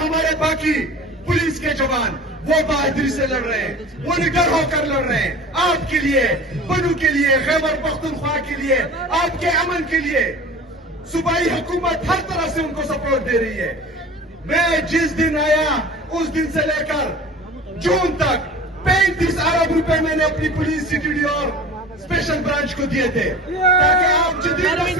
ہمارے باقی پولیس کے جوان وہ بہادری سے لڑ رہے ہیں, وہ نڈر ہو کر لڑ رہے ہیں آپ کے لیے, بنو کے لیے, خیبر پختونخوا کے لیے, آپ کے امن کے لیے. صوبائی حکومت ہر طرح سے ان کو سپورٹ دے رہی ہے. میں جس دن آیا اس دن سے لے کر جون تک 35 ارب روپے میں نے اپنی پولیس سٹی ڈی اور اسپیشل برانچ کو دیے تھے تاکہ آپ جدید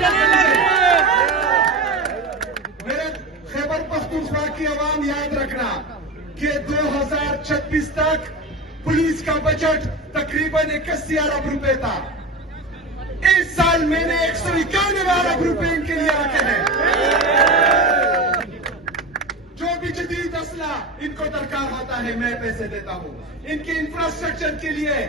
میرے خیبر پختونخوا کی عوام یاد رکھنا کہ 2026 تک پولیس کا بجٹ تقریباً 81 ارب روپے تھا. اس سال میں نے 191 ارب روپے ان کے لیے رکھے ہیں. جو بھی جدید اسلحہ ان کو درکار ہوتا ہے میں پیسے دیتا ہوں, ان کے انفراسٹرکچر کے لیے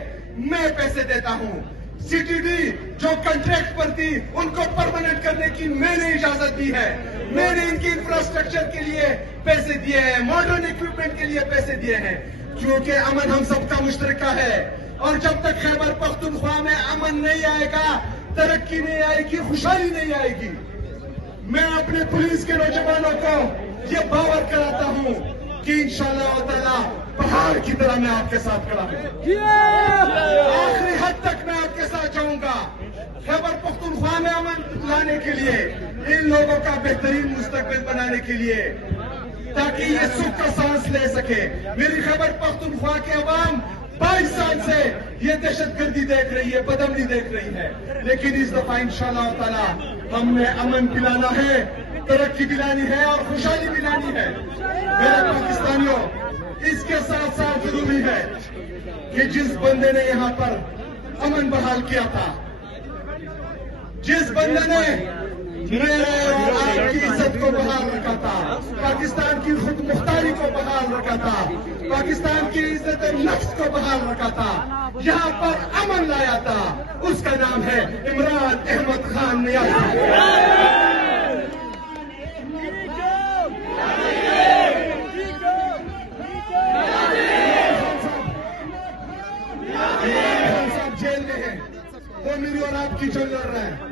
میں پیسے دیتا ہوں. سٹی ڈی جو کنٹریکٹ پر تھی ان کو پرماننٹ کرنے کی میں نے اجازت دی ہے. میں نے ان کی انفراسٹرکچر کے لیے پیسے دیے ہیں, ماڈرن اکوپمنٹ کے لیے پیسے دیے ہیں, کیونکہ امن ہم سب کا مشترکہ ہے. اور جب تک خیبر پختونخوا میں امن نہیں آئے گا, ترقی نہیں آئے گی, خوشحالی نہیں آئے گی. میں اپنے پولیس کے نوجوانوں کو یہ باور کراتا ہوں کہ انشاءاللہ تعالی پہاڑ کی طرح میں آپ کے ساتھ کھڑا ہوں. آخری حد تک میں آپ کے ساتھ جاؤں گا. خیبر پختونخوا میں امن لانے کے لیے, ان لوگوں کا بہترین مستقبل بنانے کے لیے, تاکہ یہ سکھ کا سانس لے سکے. میری خیبر پختونخوا کے عوام 22 سال سے یہ دہشت گردی دیکھ رہی ہے, بدامنی دیکھ رہی ہے, لیکن اس دفعہ انشاءاللہ تعالی ہم نے امن پلانا ہے, ترقی دلانی ہے اور خوشحالی دلانی ہے. میرے پاکستانیوں, اس کے ساتھ ساتھ ضروری ہے کہ جس بندے نے یہاں پر امن بحال کیا تھا, جس بندے نے میرے اور آپ کی عزت کو بحال رکھا تھا, پاکستان کی خود مختاری کو بحال رکھا تھا, پاکستان کی عزت نفس کو بحال رکھا تھا, یہاں پر امن لایا تھا, اس کا نام ہے عمران احمد خان نیازی. جیل میں ہے, وہ میری اور آپ کی جنگ لڑ رہا ہے,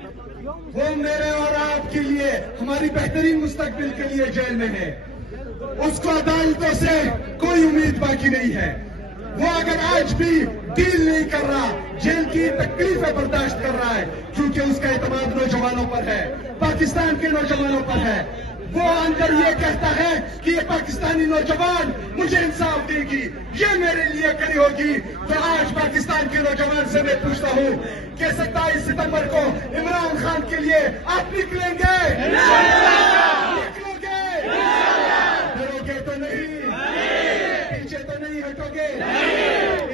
وہ میرے اور آپ کے لیے, ہماری بہترین مستقبل کے لیے جیل میں ہے. اس کو عدالتوں سے کوئی امید باقی نہیں ہے. وہ اگر آج بھی ڈیل نہیں کر رہا, جیل کی تکلیفیں برداشت کر رہا ہے, کیونکہ اس کا اعتماد نوجوانوں پر ہے, پاکستان کے نوجوانوں پر ہے. وہ اندر یہ کہتا ہے کہ یہ پاکستانی نوجوان مجھے انصاف دے گی, یہ میرے لیے کھڑی ہوگی. تو آج پاکستان کے نوجوان سے میں پوچھتا ہوں کہ 27 ستمبر کو عمران خان کے لیے آپ نکلیں گے؟ نکلو گے؟ ڈرو گے تو نہیں, پیچھے تو نہیں ہٹو گے؟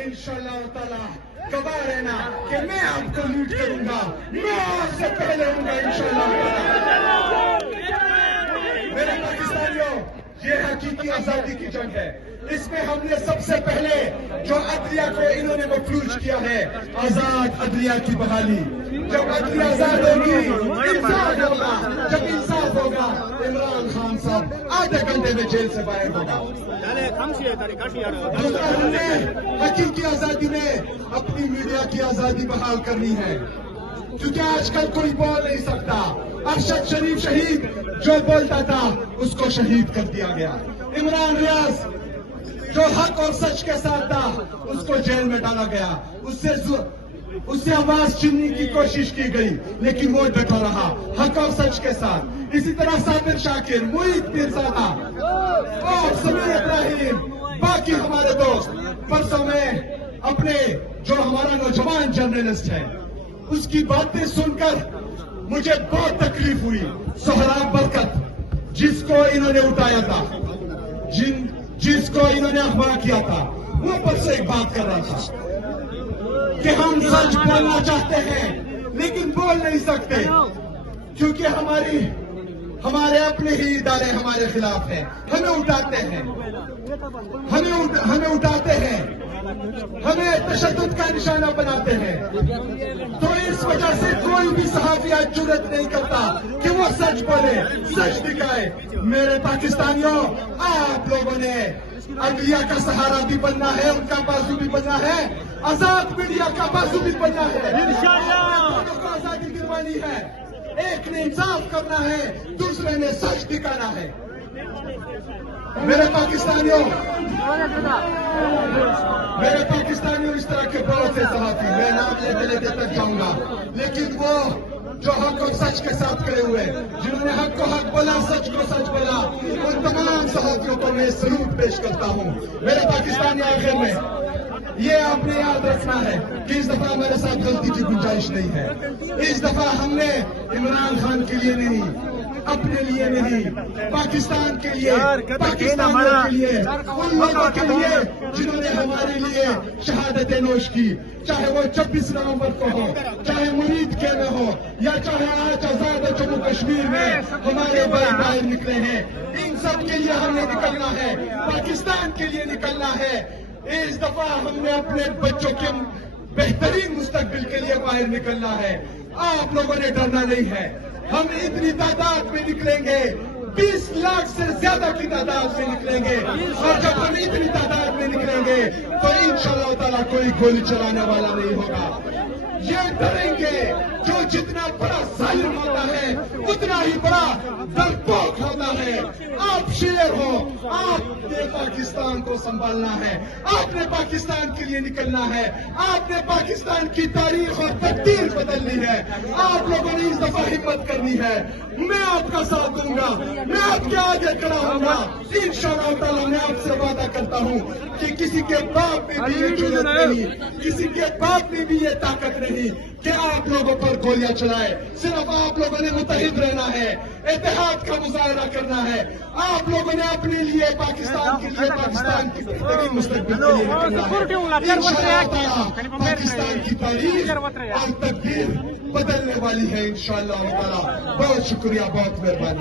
انشاءاللہ تعالی گواہ رہنا کہ میں آپ کو لوٹ کروں گا, میں آپ سے پہلے ہوں گا انشاءاللہ تعالی. میرے پاکستانیوں, یہ حقیقی آزادی کی جنگ ہے. اس میں ہم نے سب سے پہلے جو عدلیہ کو انہوں نے مفلوج کیا ہے, آزاد عدلیہ کی بحالی. جب عدلیہ آزاد ہوگی, انصاف ہوگا. جب انصاف ہوگا, عمران خان صاحب آدھے گھنٹے میں جیل سے باہر ہوگا. دوسرا, ہم نے حقیقی آزادی میں اپنی میڈیا کی آزادی بحال کرنی ہے, کیونکہ آج کل کوئی بول نہیں سکتا. ارشد شریف شہید جو بولتا تھا اس کو شہید کر دیا گیا. عمران ریاض جو حق اور سچ کے ساتھ تھا اس کو جیل میں ڈالا گیا. اس سے آواز چھیننے کی کوشش کی گئی, لیکن وہ ڈٹا رہا حق اور سچ کے ساتھ. اسی طرح صابر شاکر, معید پیرزادہ اور سمیر ابراہیم, باقی ہمارے دوست. پرسوں میں اپنے جو ہمارا نوجوان جرنلسٹ ہے اس کی باتیں سن کر مجھے بہت تکلیف ہوئی. سہراب برکت جس کو انہوں نے اٹھایا تھا, جس کو انہوں نے اغوا کیا تھا, وہ پر سے ایک بات کر رہا تھا کہ ہم سچ بولنا چاہتے ہیں لیکن بول نہیں سکتے, کیونکہ ہمارے اپنے ہی ادارے ہمارے خلاف ہیں, ہمیں اٹھاتے ہیں, ہمیں اٹھاتے ہیں, ہمیں تشدد کا نشانہ بناتے ہیں. تو اس وجہ سے کوئی بھی صحافی آج جرأت نہیں کرتا کہ وہ سچ بولے, سچ دکھائے. میرے پاکستانیوں, آپ لوگوں نے عدلیہ کا سہارا بھی بننا ہے, ان کا بازو بھی بننا ہے, آزاد میڈیا کا بازو بھی بننا ہے. دونوں کو آزادی دلوانی ہے. ایک نے انصاف کرنا ہے, دوسرے نے سچ دکھانا ہے. میرے پاکستانیوں اس طرح کے بہت سے صحافی میں نام لیتے تک جاؤں گا، لیکن وہ جو حق اور سچ کے ساتھ کھڑے ہوئے، جنہوں نے حق کو حق بولا، سچ کو سچ بولا، ان تمام صحافیوں کو میں سلوٹ پیش کرتا ہوں۔ میرے پاکستانی آخر میں یہ آپ نے یاد رکھنا ہے کہ اس دفعہ میرے ساتھ غلطی کی گنجائش نہیں ہے۔ اس دفعہ ہم نے عمران خان کے لیے نہیں، اپنے لیے نہیں، پاکستان کے لیے، پاکستانیوں کے لیے، ان لوگوں کے لیے جنہوں نے ہمارے لیے شہادتیں نوش کی، چاہے وہ 26 نومبر کو ہو، چاہے مرید کے میں ہو، یا چاہے آج آزاد جموں کشمیر میں ہمارے بھائی باہر نکلے ہیں، ان سب کے لیے ہم نے نکلنا ہے، پاکستان کے لیے نکلنا ہے۔ اس دفعہ ہم نے اپنے بچوں کے بہترین مستقبل کے لیے باہر نکلنا ہے۔ آپ لوگوں نے ڈرنا نہیں ہے، ہم اتنی تعداد میں نکلیں گے، 20 لاکھ سے زیادہ کی تعداد میں نکلیں گے، اور جب ہم اتنی تعداد میں نکلیں گے تو انشاءاللہ تعالیٰ کوئی گولی چلانے والا نہیں ہوگا۔ یہ ڈریں گے جو جتنا بڑا ظالم ہوتا ہے اتنا ہی بڑا ڈرپوک ہوتا ہے۔ آپ شیر ہو، آپ نے پاکستان کو سنبھالنا ہے، آپ نے پاکستان کے لیے نکلنا ہے، آپ نے پاکستان کی تاریخ اور تقدیر بدلنی ہے۔ آپ لوگوں نے اس دفعہ ہمت کرنی ہے، میں آپ کا ساتھ دوں گا، میں آپ کے آگے کھڑا ہوں گا۔ انشاءاللہ تعالیٰ میں آپ سے وعدہ کرتا ہوں کہ کسی کے باپ میں بھی یہ جرأت نہیں، کسی کے باپ میں بھی یہ طاقت نہیں کہ آپ لوگوں پر گولیاں چلائے۔ صرف آپ لوگوں نے متحد رہنا ہے، اتحاد کا مظاہرہ کرنا ہے۔ آپ لوگوں نے اپنے لیے، پاکستان کے لیے، پاکستان کی بہترین مستقبل کے لیے نکلنا ہے۔ انشاءاللہ تعالیٰ پاکستان کی تاریخ اور تقدیر بدلنے والی ہے انشاءاللہ تعالیٰ۔ بہت شکریہ، بہت مہربانی۔